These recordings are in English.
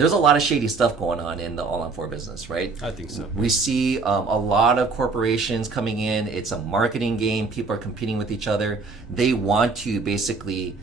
there's a lot of shady stuff going on in the all-on-4 business, right? I think so. We see a lot of corporations coming in. It's a marketing game. People are competing with each other. They want to basically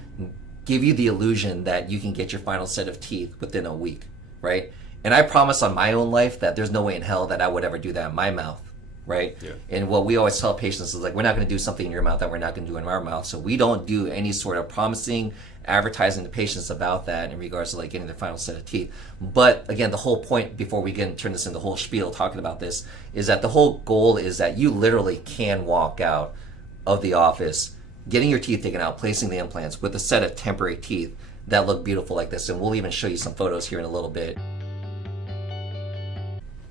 give you the illusion that you can get your final set of teeth within a week, right? And I promise on my own life that there's no way in hell that I would ever do that in my mouth, right? Yeah. And what we always tell patients is like, we're not going to do something in your mouth that we're not going to do in our mouth. So we don't do any sort of promising advertising to patients about that in regards to like getting their final set of teeth. But again, the whole point before we turn this into the whole spiel talking about this is that the whole goal is that you literally can walk out of the office getting your teeth taken out, placing the implants with a set of temporary teeth that look beautiful like this. And we'll even show you some photos here in a little bit.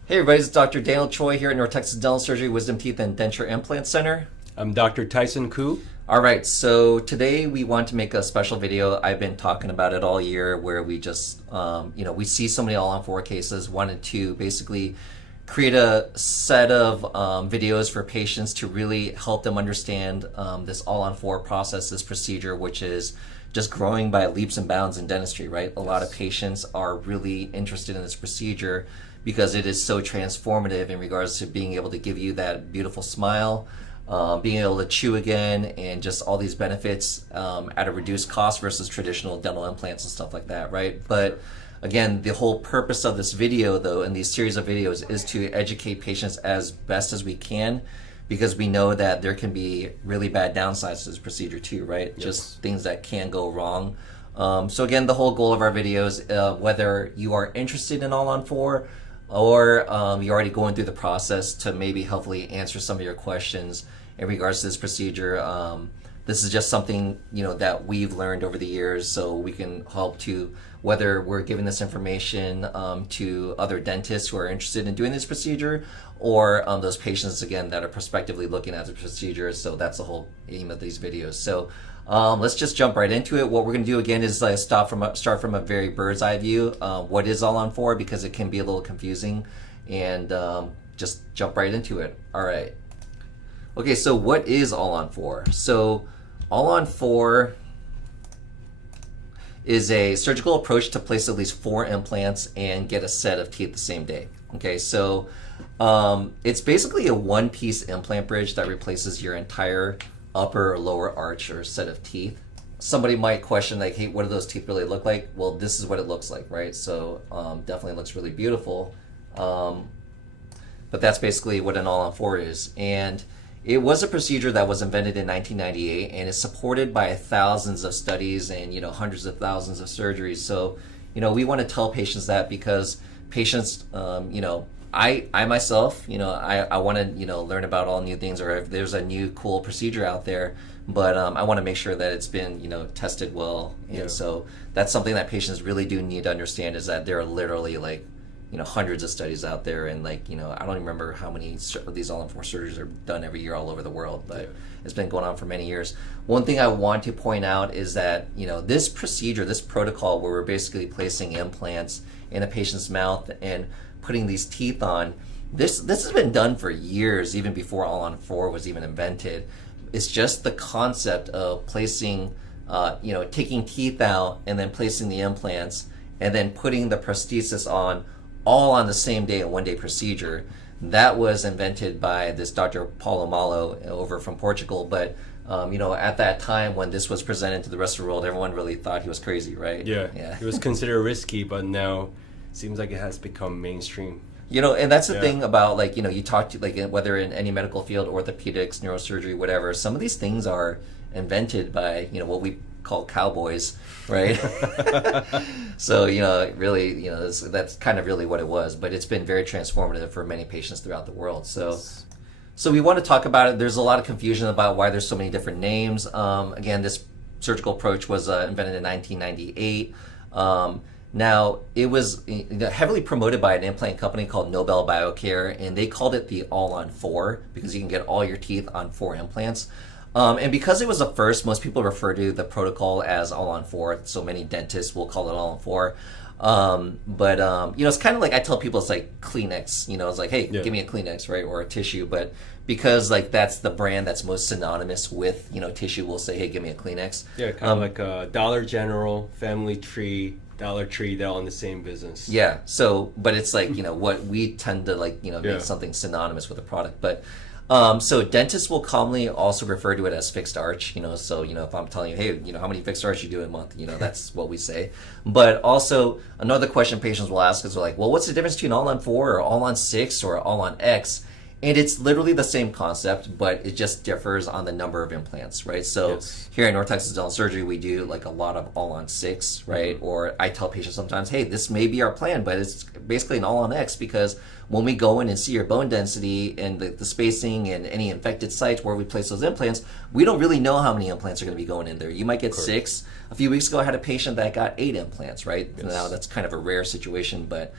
Hey everybody, it's Dr. Daniel Choi here at North Texas Dental Surgery, Wisdom Teeth and Denture Implant Center. I'm Dr. Tyson Koo. All right, so today we want to make a special video. I've been talking about it all year where we just, we see so many all-on-4 cases, wanted to basically create a set of videos for patients to really help them understand this all-on-4 process, this procedure, which is just growing by leaps and bounds in dentistry, right? A lot of patients are really interested in this procedure because it is so transformative in regards to being able to give you that beautiful smile, being able to chew again, and just all these benefits at a reduced cost versus traditional dental implants and stuff like that, right? But again, the whole purpose of this video, though, and these series of videos is to educate patients as best as we can, because we know that there can be really bad downsides to this procedure too, right? Yes. Just things that can go wrong. So again, the whole goal of our videos, whether you are interested in all-on-4 or you're already going through the process to maybe hopefully answer some of your questions in regards to this procedure. This is just something that we've learned over the years, so we can help to, whether we're giving this information to other dentists who are interested in doing this procedure, or those patients again that are prospectively looking at the procedure. So that's the whole aim of these videos. So let's just jump right into it. What we're going to do again is start from a very bird's eye view. What is all-on-4, because it can be a little confusing, and just jump right into it. All right. Okay, so what is all-on-4? So all-on-4 is a surgical approach to place at least 4 implants and get a set of teeth the same day. Okay, so it's basically a one-piece implant bridge that replaces your entire upper or lower arch or set of teeth. Somebody might question like, hey, what do those teeth really look like? Well, this is what it looks like, right? So definitely looks really beautiful. But that's basically what an all-on-4 is. And it was a procedure that was invented in 1998 and is supported by thousands of studies and hundreds of thousands of surgeries. So we want to tell patients that, because patients, I myself, I want to learn about all new things, or if there's a new cool procedure out there, but I want to make sure that it's been tested well. And so that's something that patients really do need to understand, is that there are literally like hundreds of studies out there, and I don't even remember how many of these all-on-4 surgeries are done every year all over the world, but it's been going on for many years. One thing I want to point out is that this procedure, this protocol where we're basically placing implants in a patient's mouth and putting these teeth on, this has been done for years, even before all-on-4 was even invented. It's just the concept of placing, taking teeth out and then placing the implants and then putting the prosthesis on, all on the same day, a one-day procedure. That was invented by this Dr. Paulo Malo over from Portugal. But at that time when this was presented to the rest of the world, everyone really thought he was crazy, right? Yeah. It was considered risky, but now it seems like it has become mainstream. And that's the thing about you talk to whether in any medical field, orthopedics, neurosurgery, whatever, some of these things are invented by what we call cowboys, right? So really that's kind of really what it was, but it's been very transformative for many patients throughout the world. So we want to talk about it. There's a lot of confusion about why there's so many different names. Again, this surgical approach was invented in 1998. Now, it was heavily promoted by an implant company called Nobel Biocare, and they called it the all-on-4 because you can get all your teeth on 4 implants. And because it was the first, most people refer to the protocol as all-on-4, so many dentists will call it all-on-4. But it's kind of like, I tell people it's like Kleenex, it's like, hey, give me a Kleenex, right, or a tissue. But because that's the brand that's most synonymous with tissue, we'll say, hey, give me a Kleenex. Yeah, kind of like Dollar General, Family Tree, Dollar Tree, they're all in the same business. Yeah. So, but it's like, what we tend to like, Yeah. make something synonymous with a product. But so dentists will commonly also refer to it as fixed arch, so, if I'm telling you, hey, how many fixed arch you do a month, that's what we say. But also another question patients will ask is like, well, what's the difference between all on 4 or all on 6 or all on X? And it's literally the same concept, but it just differs on the number of implants, right? So Yes. here in North Texas Dental Surgery, we do like a lot of all on 6, right? Or I tell patients sometimes, hey, this may be our plan, but it's basically an all on X, because when we go in and see your bone density and the spacing and any infected sites where we place those implants, we don't really know how many implants are going to be going in there. You might get 6. A few weeks ago, I had a patient that got 8 implants, right? Yes. Now that's kind of a rare situation, but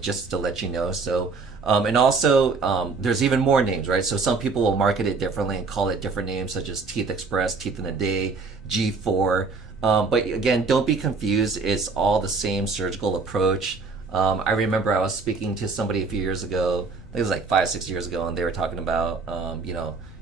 just to let you know. So, and also there's even more names, right? So some people will market it differently and call it different names, such as Teeth Express, Teeth in a Day, G4. But again, don't be confused. It's all the same surgical approach. I remember I was speaking to somebody a few years ago, I think it was like 5-6 years ago, and they were talking about,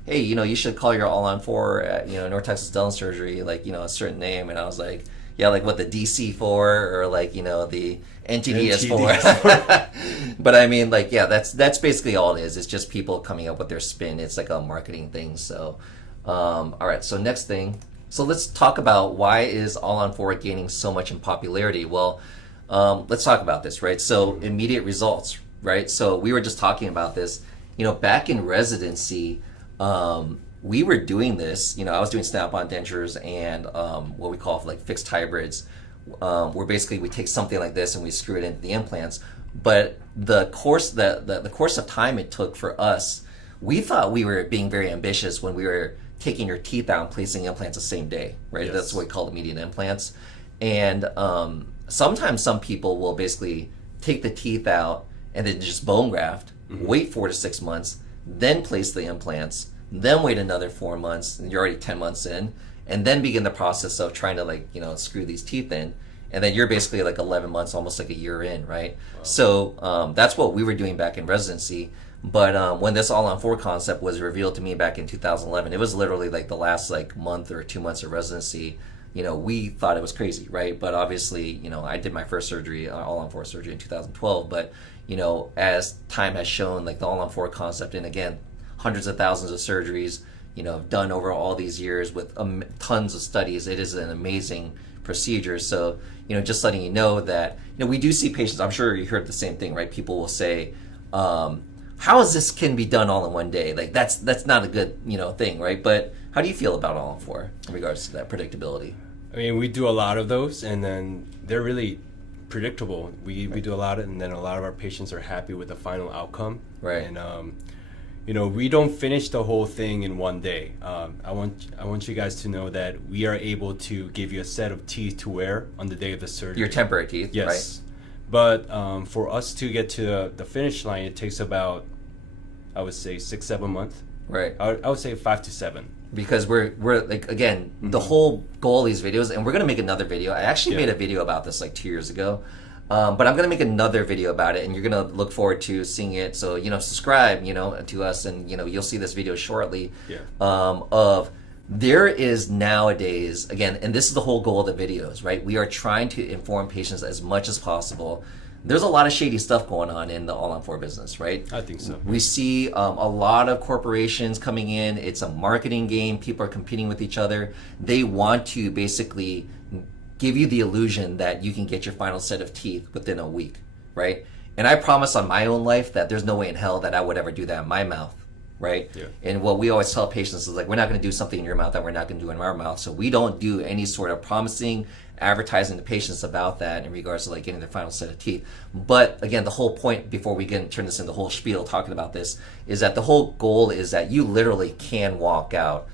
hey, you should call your all-on-4 at, North Texas Dental Surgery, like, a certain name. And I was like, yeah, like what, the DC4 or like, the NTDS4. But I mean, like, yeah, that's basically all it is. It's just people coming up with their spin. It's like a marketing thing. So, all right, so next thing. So let's talk about why is all-on-4 gaining so much in popularity. Well, let's talk about this, right? So immediate results, right? So we were just talking about this, back in residency, we were doing this, I was doing snap-on dentures and what we call like fixed hybrids, where basically we take something like this and we screw it into the implants. But the course the course of time it took for us, we thought we were being very ambitious when we were taking your teeth out and placing implants the same day, right? Yes. That's what we call immediate implants. And sometimes some people will basically take the teeth out and then just bone graft, wait 4 to 6 months, then place the implants, then wait another 4 months, and you're already 10 months in, and then begin the process of trying to like, screw these teeth in. And then you're basically like 11 months, almost like a year in, right? Wow. So that's what we were doing back in residency. But when this all-on-4 concept was revealed to me back in 2011, it was literally like the last like month or 2 months of residency. We thought it was crazy, right? But obviously, I did my first surgery, all-on-4 surgery in 2012. But, as time has shown, like the all-on-4 concept, and again, hundreds of thousands of surgeries, done over all these years with tons of studies, it is an amazing procedure. So, just letting you know that, we do see patients, I'm sure you heard the same thing, right? People will say, how is this can be done all in one day? Like that's not a good, thing, right? But how do you feel about all-on-4 in regards to that predictability? I mean, we do a lot of those, and then they're really predictable. We do a lot of it, and then a lot of our patients are happy with the final outcome. Right. And we don't finish the whole thing in one day. I want you guys to know that we are able to give you a set of teeth to wear on the day of the surgery. Your temporary teeth, yes. Right? But for us to get to the finish line, it takes about, I would say, 6-7 months. Right. I would say 5 to 7. Because we're like, again, the whole goal of these videos, and we're going to make another video. I actually made a video about this like 2 years ago. But I'm going to make another video about it, and you're going to look forward to seeing it. So, subscribe, to us, and, you'll see this video shortly. Yeah. Of there is nowadays, again, and this is the whole goal of the videos, right? We are trying to inform patients as much as possible. There's a lot of shady stuff going on in the all-on-4 business, right? I think so. We see a lot of corporations coming in. It's a marketing game. People are competing with each other. They want to basically give you the illusion that you can get your final set of teeth within a week, right? And I promise on my own life that there's no way in hell that I would ever do that in my mouth, right? Yeah. And what we always tell patients is like, we're not going to do something in your mouth that we're not going to do in our mouth. So we don't do any sort of promising advertising to patients about that in regards to like getting their final set of teeth. But again, the whole point before we turn this into the whole spiel talking about this is that the whole goal is that you literally can walk out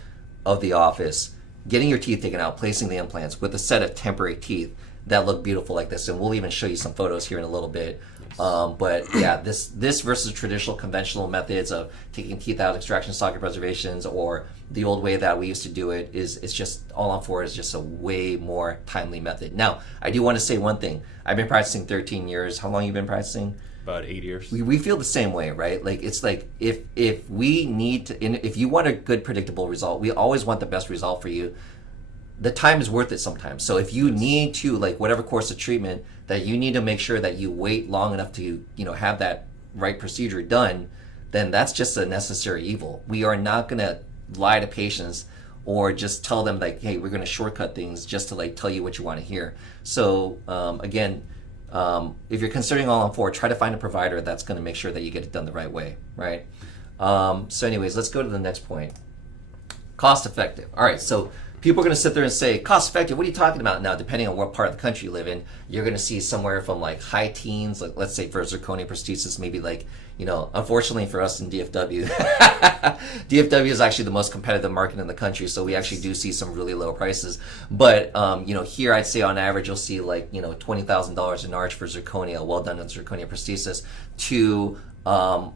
of the office getting your teeth taken out, placing the implants with a set of temporary teeth that look beautiful like this. And we'll even show you some photos here in a little bit. But yeah, this versus traditional conventional methods of taking teeth out, extraction, socket preservations, or the old way that we used to do it it's just all-on-4 is just a way more timely method. Now, I do want to say one thing. I've been practicing 13 years. How long have you been practicing? About 8 years. We feel the same way, right? Like it's like if we need to, if you want a good predictable result, we always want the best result for you. the time is worth it sometimes. So if you need to, like, whatever course of treatment that you need to make sure that you wait long enough to, have that right procedure done, then that's just a necessary evil. We are not going to lie to patients or just tell them, like, hey, we're going to shortcut things just to, like, tell you what you want to hear. So again, if you're considering all on four, try to find a provider that's going to make sure that you get it done the right way, right? So anyways, let's go to the next point. Cost effective. All right, so people are going to sit there and say, cost effective, what are you talking about? Now, depending on what part of the country you live in, you're going to see somewhere from like high teens, like let's say for zirconia prosthesis, maybe like, unfortunately for us in DFW, DFW is actually the most competitive market in the country, so we actually do see some really low prices. But, here I'd say on average, you'll see like, $20,000 in arch for zirconia, well done in zirconia prosthesis, to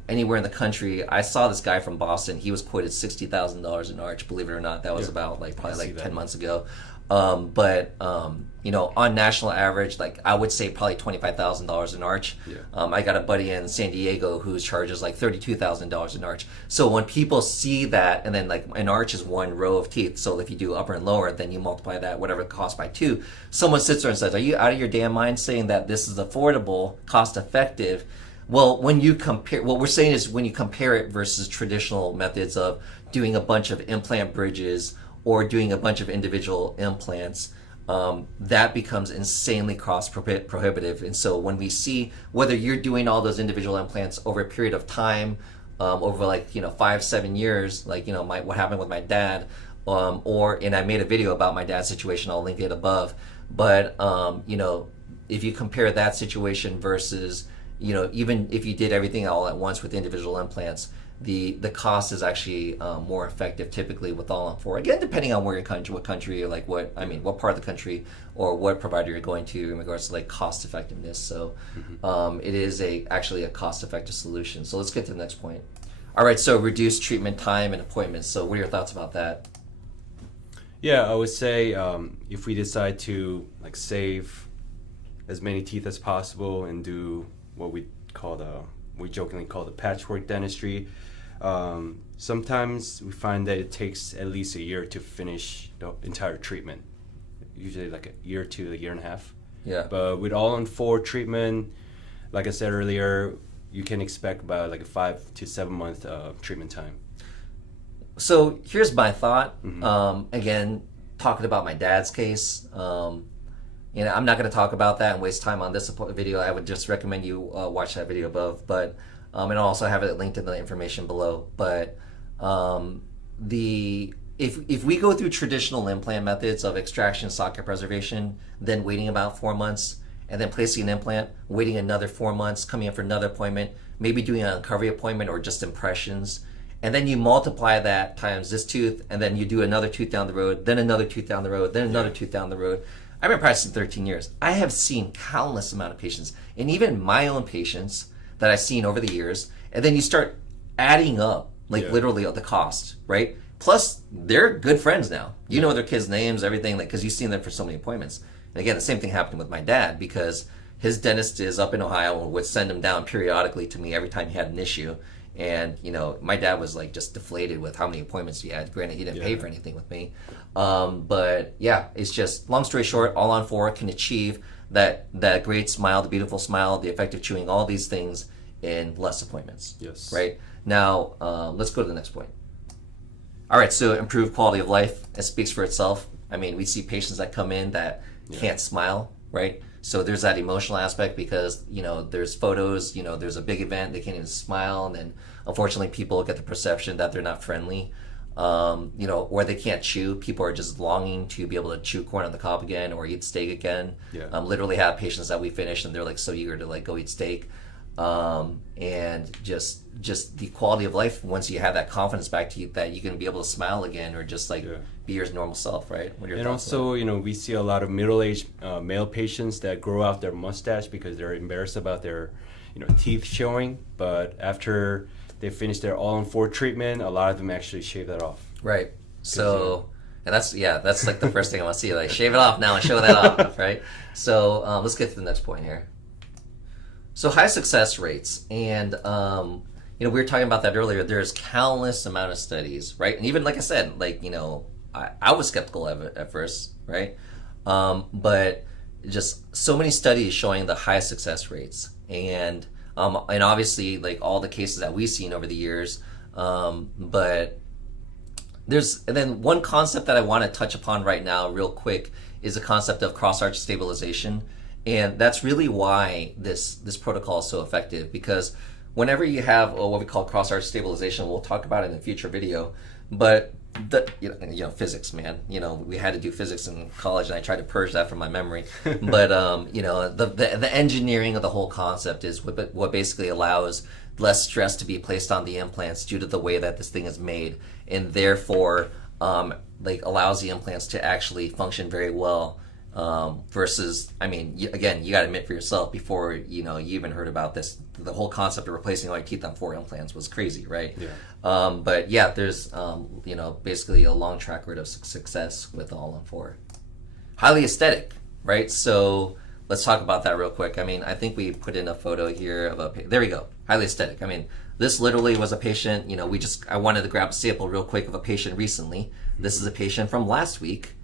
anywhere in the country. I saw this guy from Boston. He was quoted $60,000 in arch. Believe it or not, that was about probably 10 months ago. But on national average, like I would say probably $25,000 in arch. Yeah. I got a buddy in San Diego who charges like $32,000 in arch. So when people see that, and then like an arch is one row of teeth. So if you do upper and lower, then you multiply that whatever it costs by 2. Someone sits there and says, "Are you out of your damn mind saying that this is affordable, cost effective?" Well, when you compare, what we're saying is when you compare it versus traditional methods of doing a bunch of implant bridges or doing a bunch of individual implants, that becomes insanely cost prohibitive. And so when we see whether you're doing all those individual implants over a period of time, over like 5-7 years, like what happened with my dad, and I made a video about my dad's situation. I'll link it above. But if you compare that situation versus even if you did everything all at once with individual implants, the cost is actually more effective typically with all on four. Again, depending on where your country, what country, or like what part of the country or what provider you're going to in regards to like cost effectiveness. So it is actually a cost effective solution. So let's get to the next point. All right, so reduce treatment time and appointments. So what are your thoughts about that? Yeah, I would say if we decide to like save as many teeth as possible and do what we jokingly call the patchwork dentistry. Sometimes we find that it takes at least a year to finish the entire treatment. Usually like a year to a year and a half. Yeah. But with all on 4 treatment, like I said earlier, you can expect about like a 5 to 7 month treatment time. So here's my thought. Mm-hmm. Again, talking about my dad's case. I'm not going to talk about that and waste time on this video. I would just recommend you watch that video above. But and I'll also have it linked in the information below. But if we go through traditional implant methods of extraction, socket preservation, then waiting about 4 months, and then placing an implant, waiting another 4 months, coming in for another appointment, maybe doing an uncovery appointment or just impressions, and then you multiply that times this tooth, and then you do another tooth down the road, then another tooth down the road, then another tooth down the road. I've been practicing 13 years. I have seen countless amount of patients, and even my own patients that I've seen over the years, and then you start adding up, literally the cost, right? Plus, they're good friends now. You know their kids' names, everything, because you've seen them for so many appointments. And again, the same thing happened with my dad, because his dentist is up in Ohio and would send him down periodically to me every time he had an issue. And, my dad was like just deflated with how many appointments he had. Granted, he didn't pay for anything with me. But yeah, it's just, long story short, all on 4 can achieve that great smile, the beautiful smile, the effective chewing, all these things in less appointments. Yes. Right? Now, let's go to the next point. All right, so improved quality of life. It speaks for itself. I mean, we see patients that come in that can't smile, right? So there's that emotional aspect because, there's photos, there's a big event, they can't even smile, and then unfortunately people get the perception that they're not friendly, or they can't chew. People are just longing to be able to chew corn on the cob again or eat steak again. Yeah. Literally have patients that we finish and they're like so eager to like go eat steak. And just the quality of life once you have that confidence back to you that you can be able to smile again or just like be your normal self, right? What are your thoughts also, we see a lot of middle-aged male patients that grow out their mustache because they're embarrassed about their, teeth showing. But after they finish their all-on-4 treatment, a lot of them actually shave that off. Right. So, and that's like the first thing I want to see. Like, shave it off now and show that off, right? So let's get to the next point here. So high success rates, and we were talking about that earlier. There's countless amount of studies, right? And even like I said, I was skeptical of it at first, right? But just so many studies showing the high success rates, and obviously like all the cases that we've seen over the years. But and then one concept that I want to touch upon right now, real quick, is the concept of cross arch stabilization, and that's really why this protocol is so effective. Because whenever you have what we call cross arch stabilization, we'll talk about it in a future video, but physics, man, we had to do physics in college, and I tried to purge that from my memory. But the engineering of the whole concept is what basically allows less stress to be placed on the implants due to the way that this thing is made, and therefore allows the implants to actually function very well. Versus, I mean, you got to admit for yourself, before you even heard about this, the whole concept of replacing all your teeth on 4 implants was crazy, right? Yeah. But yeah, there's basically a long track record of success with all on 4. Highly aesthetic, right? So let's talk about that real quick. I mean, I think we put in a photo here of there we go. Highly aesthetic. I mean, this literally was a patient. I wanted to grab a sample real quick of a patient recently. This is a patient from last week,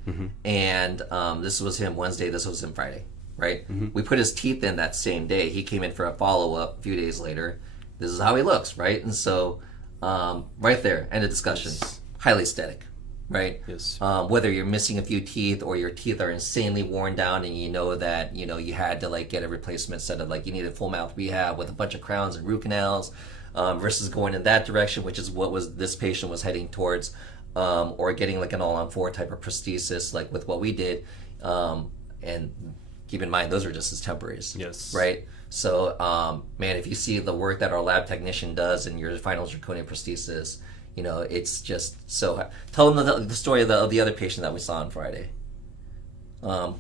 and this was him Wednesday. This was him Friday, right? We put his teeth in that same day. He came in for a follow-up a few days later. This is how he looks, right? And so right there, end of discussion. Yes. Highly aesthetic, right? Yes. Whether you're missing a few teeth or your teeth are insanely worn down, and that you had to get a replacement set of you need a full mouth rehab with a bunch of crowns and root canals, versus going in that direction, which is what this patient was heading towards. Or getting an all-on-4 type of prosthesis, with what we did, and keep in mind those are just his temporaries. Yes. Right. So, man, if you see the work that our lab technician does in your final zirconia prosthesis, it's just so. Tell them the story of the other patient that we saw on Friday. I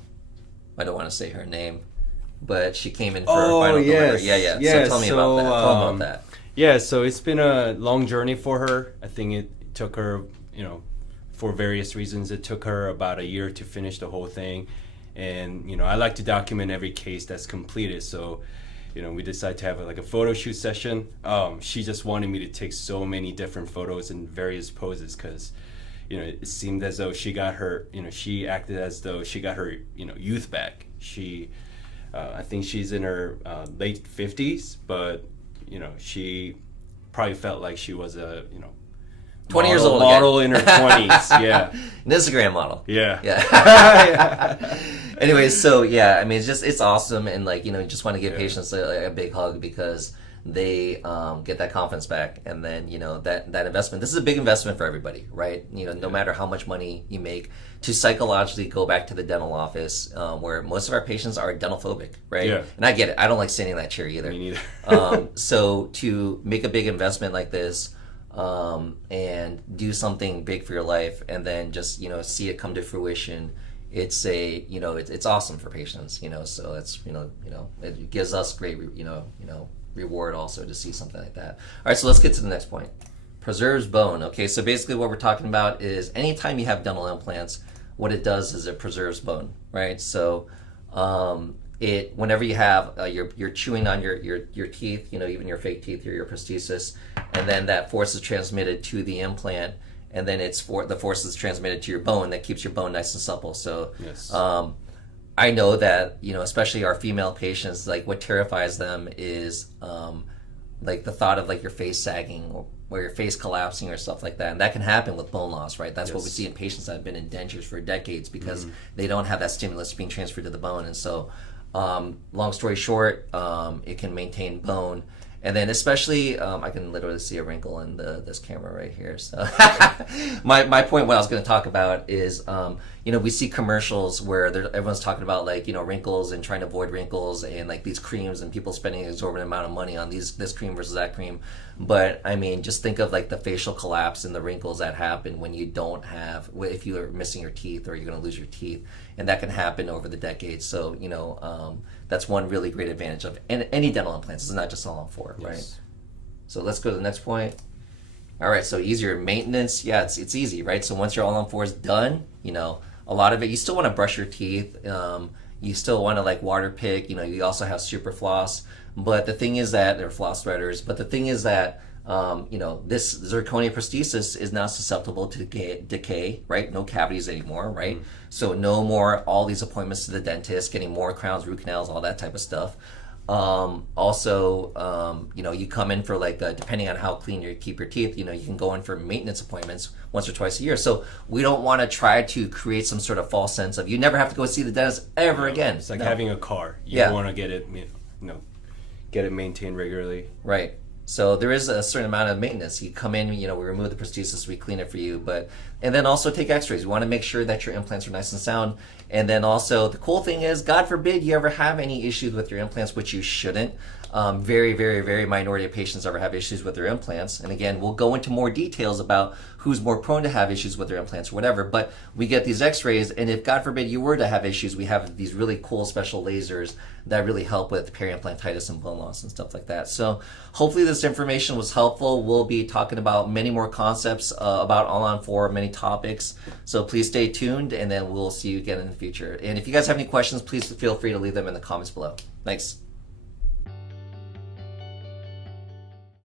don't want to say her name, but she came in for her final delivery. Yeah. So tell me about that. Tell them about that. Yeah. So it's been a long journey for her. I think it took her, for various reasons, it took her about a year to finish the whole thing. And, I like to document every case that's completed. So, we decided to have a photo shoot session. She just wanted me to take so many different photos in various poses because, it seemed as though she got her, she acted as though she got her, youth back. She, I think she's in her late 50s, but, she probably felt like she was a, 20 years old model in her 20s. Yeah. An Instagram model. Yeah. Yeah. Anyways, so yeah, I mean, it's awesome, and just want to give patients a big hug because they get that confidence back, and then that investment. This is a big investment for everybody, right? No matter how much money you make, to psychologically go back to the dental office, where most of our patients are dental phobic, right? Yeah. And I get it. I don't like sitting in that chair either. Me neither. So to make a big investment like this. And do something big for your life, and then just see it come to fruition. It's it's awesome for patients. So it's it gives us great reward also to see something like that. All right, so let's get to the next point. Preserves bone. Okay, so basically what we're talking about is anytime you have dental implants, what it does is it preserves bone, right? So whenever you have you're chewing on your teeth, even your fake teeth or your prosthesis, and then that force is transmitted to the implant, and then the force is transmitted to your bone that keeps your bone nice and supple. So yes. I know that especially our female patients, what terrifies them is the thought of your face sagging or your face collapsing or stuff like that, and that can happen with bone loss, right? That's what we see in patients that have been in dentures for decades because they don't have that stimulus being transferred to the bone, and so. Long story short, it can maintain bone, and then especially I can literally see a wrinkle in this camera right here. So my point, what I was going to talk about is we see commercials where everyone's talking about wrinkles and trying to avoid wrinkles and these creams and people spending an exorbitant amount of money on this cream versus that cream. But I mean, just think of the facial collapse and the wrinkles that happen when you don't have, if you are missing your teeth or you're going to lose your teeth, and that can happen over the decades. So that's one really great advantage of any dental implants. It's not just all on 4, yes. Right? So let's go to the next point. All right, so easier maintenance. Yeah, it's easy, right? So once your all on 4 is done, a lot of it, you still want to brush your teeth. You still want to water pick. You also have super floss. But the thing is that they're floss threaders. But the thing is that this zirconia prosthesis is now susceptible to decay, right? No cavities anymore, right? So no more all these appointments to the dentist, getting more crowns, root canals, all that type of stuff. You come in for depending on how clean you keep your teeth, you can go in for maintenance appointments once or twice a year. So we don't want to try to create some sort of false sense of you never have to go see the dentist ever again. It's like having a car. You want to get it, get it maintained regularly. Right. So there is a certain amount of maintenance. You come in, we remove the prosthesis, we clean it for you, and then also take x-rays. We want to make sure that your implants are nice and sound. And then also the cool thing is, God forbid you ever have any issues with your implants, which you shouldn't. Very, very, very minority of patients ever have issues with their implants. And again, we'll go into more details about who's more prone to have issues with their implants or whatever. But we get these x-rays, and if God forbid you were to have issues, we have these really cool special lasers that really help with peri-implantitis and bone loss and stuff like that. So hopefully this information was helpful. We'll be talking about many more concepts about All-on-4, many topics. So please stay tuned, and then we'll see you again in the future. And if you guys have any questions, please feel free to leave them in the comments below. Thanks.